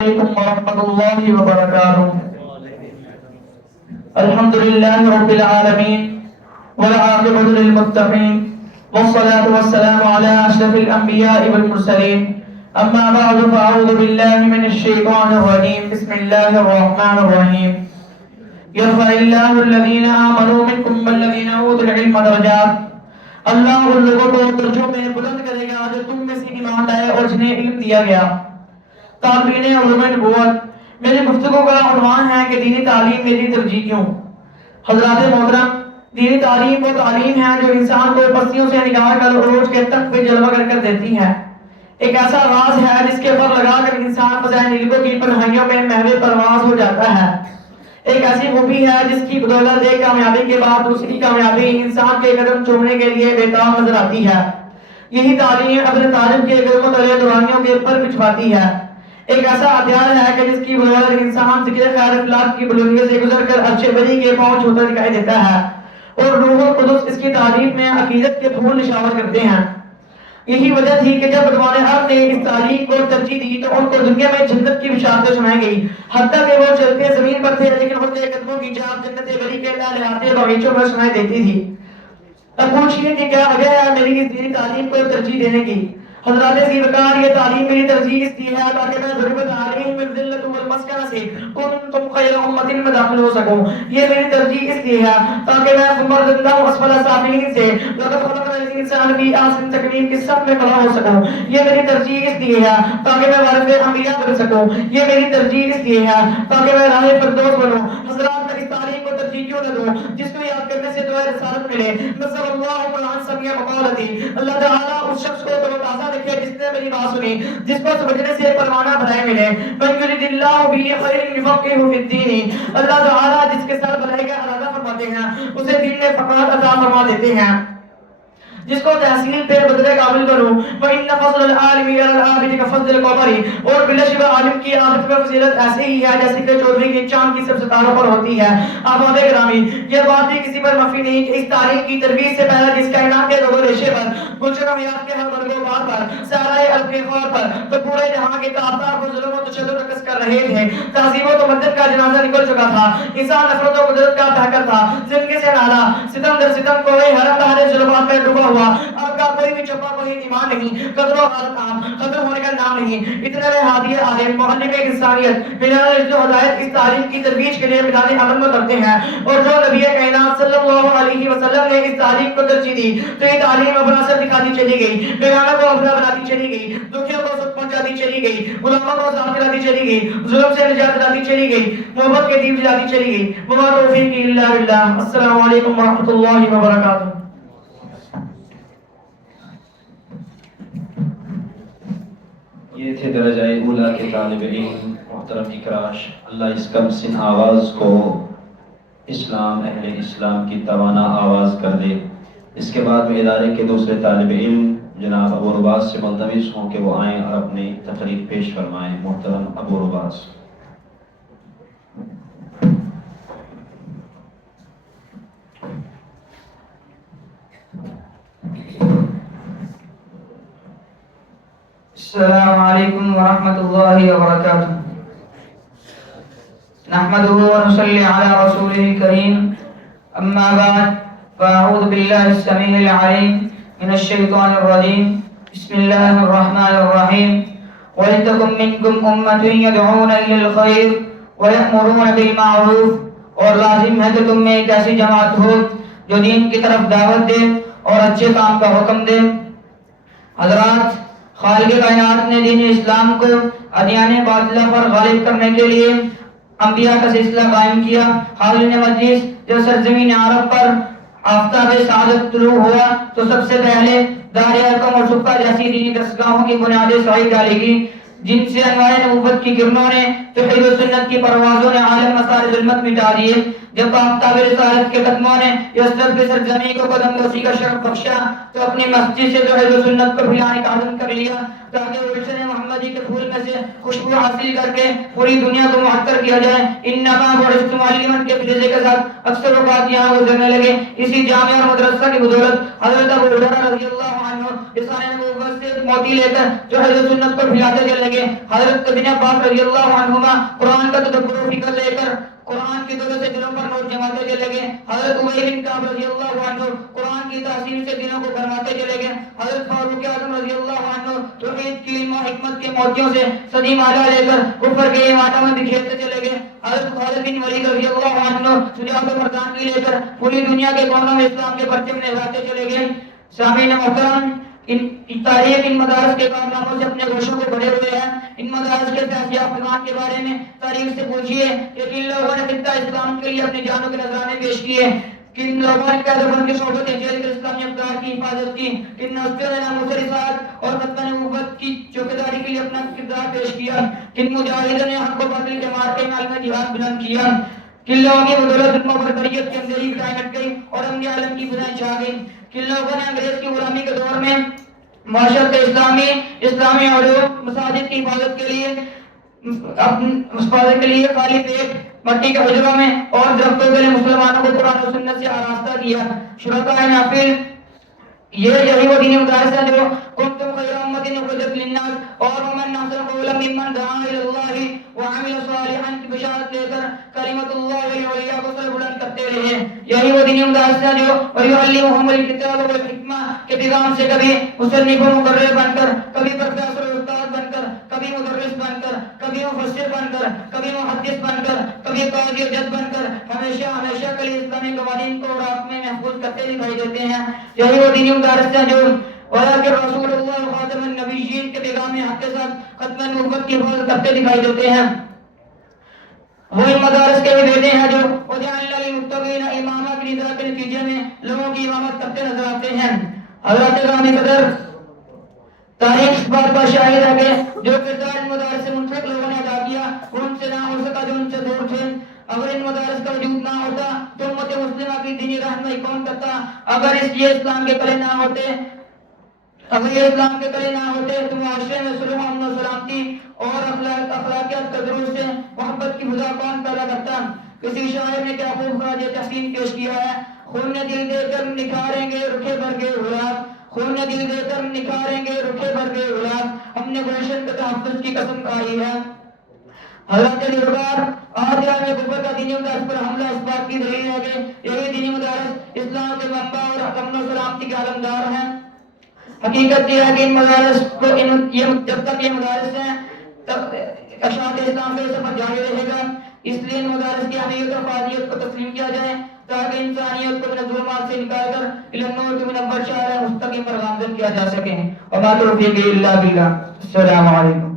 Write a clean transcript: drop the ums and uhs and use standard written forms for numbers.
عليكم ورحمة الله وبركاته. الحمد لله رب العالمين والعاقبة للمتقين والصلاة والسلام على أشرف الأنبياء والمرسلين. أما بعد فأعوذ بالله من الشيطان الرجيم. بسم الله الرحمن الرحيم. يرفع الله الذين آمنوا منكم والذين أوتوا العلم درجات. اللہ ان لوگوں کو درجوں میں بلند کرے گا جو تم میں سے ایمان لائے اور جنہیں علم دیا گیا. طالبین علوم نبوت، میری گفتگو کا عنوان ہے کہ دینی تعلیم میری ترجیح کیوں. حضرات محترم، دینی تعلیم وہ تعلیم ہے جو انسان کو پستیوں سے نکال کر عروج کے تک پہ جلوہ کر دیتی ہے. ایک ایسا راز ہے جس کے پر لگا کر انسان فضائے نیلگوں کی پناہیوں میں محو پرواز ہو جاتا ہے. ایک ایسی خوبی ہے جس کی بدولت ایک کامیابی کے بعد دوسری کامیابی انسان کے قدم چومنے کے لیے بےتاب نظر آتی ہے. یہی تعلیم اپنے طالب کے قدموں تلے نورانیوں کے پر بچھواتی ہے. ایک ایسا ہتھیار ہے کہ جس کی بدولت انسان ذکر خیر اخلاق کی بلندیوں سے گزر کر عرش بری کے پہنچ ہوتا دکھائی دیتا ہے، اور روح القدس اس کی تعریف میں عقیدت کے پھول نشاور کرتے ہیں. یہی وجہ تھی کہ جب ادوان حق نے اس تعلیم کو ترجیح دی تو ان کو دنیا میں جنت کی بشارتیں سنائی گئی. حتیٰ کہ وہ چلتے زمین پر تھے لیکن ان کے قدموں کی چھاپ جنت بری کے لہراتے باغیچوں میں سنائی دیتی تھی. اب پوچھئے کہ کیا وجہ ہے میری اس دینی تعلیم کو ترجیح دینے کی؟ حضرات ذیوکار، یہ تعلیم میری ترجیح اس لیے ہے تاکہ میں ضربت عالم من ذلت والمسکنہ سے کنتم خیر امت میں داخل ہو سکوں. یہ میری ترجیح اس لیے ہے تاکہ میں عمر زندہ اسفل سافلین سے لقد خلقنا الانسان فی احسن تقویم کی صف میں کھڑا ہو سکوں. یہ میری ترجیح اس لیے ہے تاکہ میں وارث انبیاء بن سکوں. یہ میری ترجیح اس لیے ہے تاکہ میں راہ فردوس بنوں. حضرات، میں اس تعلیم کو ترجیح کیوں نہ دوں جس کو یاد کرنے سے دعائے رسالت ملے؟ نصر اللہ قرآن سمیع مقالتی. اللہ تعالیٰ اس شخص کو تازہ رکھے جس نے میری بات سنی، جس کو سمجھنے سے پروانہ بھرائے ملے. من یرید اللہ بہ خیر یفقہہ فی الدین. اللہ تعالیٰ جس کے ساتھ بھلائی کا ارادہ فرماتے ہیں اسے دین میں فقاہت عطا فرما دیتے ہیں. جس کو تحصیل پہ بدلے قابل کرو. وَإِنَّ فَضْلَ الْعَالِمِ عَلَى الْعَابِدِ كَفَضْلِ الْقَمَرِ. اور بلا شبہ عالم کی عابد پر فضیلت ایسی ہی ہے جیسے کہ چودھری کی چاند کی سب ستاروں پر ہوتی ہے. آباد گرامی، یہ بات بھی کسی پر مخفی نہیں کہ اس تاریخ کی ترویج سے پہلے جس کائنات کے روغ ریشے پر، گلشن حیات کے ہر برگ و بہار پر، صحرائے الفخار پر، تو پورے جہاں کے تابدار کو ظلم و تشدد رقص کر رہے تھے. تہذیب و تمدن کا جنازہ نکل چکا تھا. انسان نفرت و قدرت کا بہکر تھا. زندگی سے نالا، ستم در ستم کوئی حرم بہر ظلمات میں ڈوبا ہوا. اب کا کوئی بھی چھپا کوئی ایمان نہیں، قدر و حالت عام، ختم ہونے کا نام نہیں. اتنے میں ہادی عالم معلم انسانیت بنیاد رشد و ہدایت اس تعلیم کی ترویج کے لیے میدان عمل میں اترتے ہیں. اور جو نبی کائنات صلی اللہ علیہ وسلم نے اس تعلیم کو ترجیح دی تو یہ تعلیم اپنا اثر دکھاتی چلی گئی، بیگانہ کو اپنا بناتی چلی گئی، دکھیوں کو سکھ پہنچاتی چلی گئی، غلاموں کو آزاد دلاتی چلی گئی، ظلم سے نجات دلاتی چلی گئی، محبت کے دیپ جلاتی چلی گئی. وما توفیقی الا باللہ. السلام علیکم ورحمۃ اللہ وبرکاتہ. یہ تھے درجہ اولا کے طالب علم محترم اکراش. اللہ اس کم سن آواز کو اسلام، اہل اسلام کی توانا آواز کر دے. اس کے بعد میں ادارے کے دوسرے طالب علم جناب ابو رباز سے ملتمس ہوں کہ وہ آئیں اور اپنی تقریر پیش فرمائیں. محترم ابو رباز. السلام علیکم ورحمۃ اللہ وبرکاتہ. نحمده ونصلي على رسوله الكريم. اما بعد فاعوذ بالله السميع العليم من الشيطان الرجيم. بسم الله الرحمن الرحيم. ولتكن منكم امة يدعون الى الخير ويأمرون بالمعروف. اور لازم ہے کہ تم میں ایک ایسی جماعت ہو جو دین کی طرف دعوت دے اور اچھے کام کا حکم دے. حضرات، خالق کائنات نے دین اسلام کو ادیان باطلہ پر غالب کرنے کے لیے انبیاء کا سلسلہ قائم کیا. حاضرین مجلس، جب سرزمین عرب پر آفتاب سعادت طلوع ہوا تو سب سے پہلے دار ارقم اور صفہ جیسی دینی درسگاہوں کی بنیادیں صحیح ڈالی گئی، جن سے انوار نبوت کی کرنوں نے، توحید و سنت کی پروازوں نے عالم مسار ظلمت مٹا دیے. جب آفتاب رسالت کے قدموں نے یثرب کی سرزمین کو قدم بوسی کا شرف بخشا تو اپنی مسجد سے توحید و سنت کو پھیلانے کا عزم کر لیا تاکہ گلشن محمدی کے پھول میں سے خوشبو حاصل کر کے پوری دنیا کو معطر کیا جائے. انما بعثت معلما کے فریضے کے ساتھ اکثر اوقات یہاں گزرنے لگے. اسی جامعہ اور مدرسہ کی بدولت حضرت ابو ہریرہ رضی اللہ عنہ لسان نبوت سے موتی لے کر جو حضرت سنت کو پھیلاتے چلیں گے. حضرت ابن عباس رضی اللہ عنہما قرآن کا تدبر و فکر لے کر قرآن کی دولت سے دلوں پر نور جماتے چلے گئے. حضرت ابی بن کعب رضی اللہ عنہ قرآن کی تاثیر سے دلوں کو گرماتے چلے گئے. حضرت فاروق اعظم رضی اللہ عنہ توحید کی علم و حکمت کے موتیوں سے صدی مالا لے کر کفر کے ایمانوں میں بکھیرتے چلے گئے. حضرت خالد بن ولید رضی اللہ عنہ شجاعت و مردانگی لے کر پوری دنیا کے کونوں میں اسلام کے پرچم لہراتے چلے گئے. سامعین محترم، ان تاریخ ان مدارس کے کارناموں سے اپنے گوشوں کو بھرے ہوئے ہیں. ان مدارس کے فیض یافتگان کے بارے میں تاریخ سے پوچھیے کہ کن لوگوں نے خطہ اسلام کے لیے اپنی جانوں کے نذرانے پیش کیے، کن لوگوں نے قید و بند کی صحبت جیل کے اسلامی افکار کی حفاظت کی، کن نسخوں نے ناموس رسالت اور ختم نبوت کی چوکیداری کے لیے اپنا کردار پیش کیا، کن مجاہدوں نے حق و باطل کے مار کے عالم جہاد بلند کیا، کن لوگوں کی بدولت علم و بربریت کی اندھیری گٹائی ہٹ گئی اور امن عالم کی فضائیں چھا گئی، کن لوگوں نے انگریز کی غلامی کے دور میں معاشرت اسلامی علوم مساجد کی حفاظت کے لیے خالی پیٹ مٹی کے حجروں میں اور درختوں کے لیے مسلمانوں کو قرآن و سنت سے آراستہ کیا. شرکائے محفل، یہی وہ دینی مدارس ہیں جو کنتم خیر امۃ اخرجت للناس اور ومن احسن قولا ممن دعا الی اللہ وعمل صالحا کی بشارت لے کر کلمۃ اللہ العلیٰ کو سر بلند کرتے رہے. یہی وہ دینی مدارس ہیں جو ویعلمہم الکتاب والحکمہ کے پیغام سے کبھی مصنف و مقرر بن کر، کبھی پروفیسر و استاد بن کر، کبھی مدرس بن کر، کبھی مفسر بن کر، کبھی محدث بن کر، کبھی قاضی جج بن کر ہمیشہ کلی اسلامی قوانین کو رات میں محفوظ کرتے دکھائی دیتے ہیں. یہی وہ دینی مدارس ہیں جو وَلَٰكِن رسول اللہ خاتم النبیین کے پیغام حق کے ساتھ ختم نبوت کی حفاظت کرتے دکھائی دیتے ہیں. وہی مدارس کے بھی بیٹے ہیں جو وَجَعَلْنَا لِلْمُتَّقِينَ امامہ کی نظر کے نتیجے میں لوگوں کی امامت کرتے نظر آتے ہیں. حضرات گرامی قدر، تاریخ اس بات پر شاہد ہے کہ جو کردار ان مدارس سے منسلک لوگوں نے ادا کیا وہ ان سے نہ ہو سکا جو ان سے دور تھے. اگر ان مدارس کا وجود نہ ہوتا تو امت مسلمہ کی دینی رہنمائی کون کرتا؟ اگر یہ اسلام کے کلے نہ ہوتے تو معاشرے میں سلو امن و سلامتی اور اخلاقیات کا دروس سے محبت کی فضا کون پیدا کرتا؟ کسی شاعر نے کیا خوب خراج تحسین پیش کیا ہے: خون دل دے کر نکھاریں گے رکھے برگے گلاب، خون دل دے کر نکھاریں گے رکھے برگے گلاب، ہم نے گلشن کے تحفظ کی قسم کھائی ہے. حضرت نگہبان، آج عالم کفر کا دینی مدارس پر حملہ اس بات کی دلیل ہے کہ یہی دینی مدارس اسلام کے منبع اور امن و سلامتی کے علمدار ہیں. حقیقت یہ ہے کہ ان مدارس کو جب تک یہ مدارس ہیں تب اشاعت اسلام کا سفر جاری رہے گا. اس لیے ان مدارس کی اہمیت اور فاضلیت کو تسلیم کیا جائے تاکہ انسانیت کو من الظلمات سے نکال کر الی النور کے منور شہر مستقیم پر گامزن کیا جا سکے. وما توفیقی الا باللہ. السلام علیکم.